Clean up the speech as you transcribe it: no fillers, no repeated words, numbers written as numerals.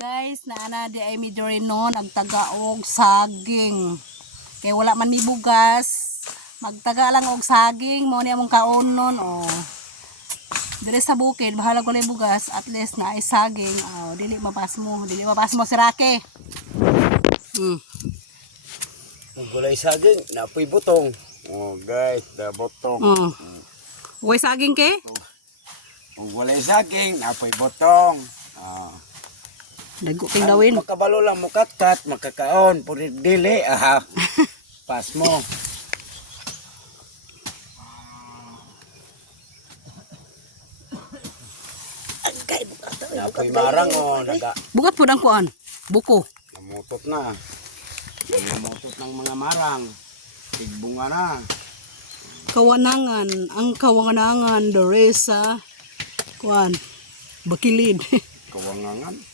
Guys, naana di ay medyo rin no, nagtaga og saging. Kaya wala man mi bugas. Magtaga lang og saging, mo ni among kaon nun. Oh. Dire sa bukid, bahala ko lang bugas, at least na ay saging. Oh, dili mapas mo si Rocky. Kung gulay saging, napoy butong. Oh guys, the butong. Uy saging ke? Kung gulay saging, napoy butong. Ah. Dago ting dawin. Makabalo lang mo kat makakaon, puri dili pas mo. Napoy marang o naga. Bugat po ng kuan. Buko. Namutot na. Namutot ng mga marang. Tigbunga na. Kawanangan. Ang kawanangan. Doresa. Kuan. Bakilid. Kawangangan.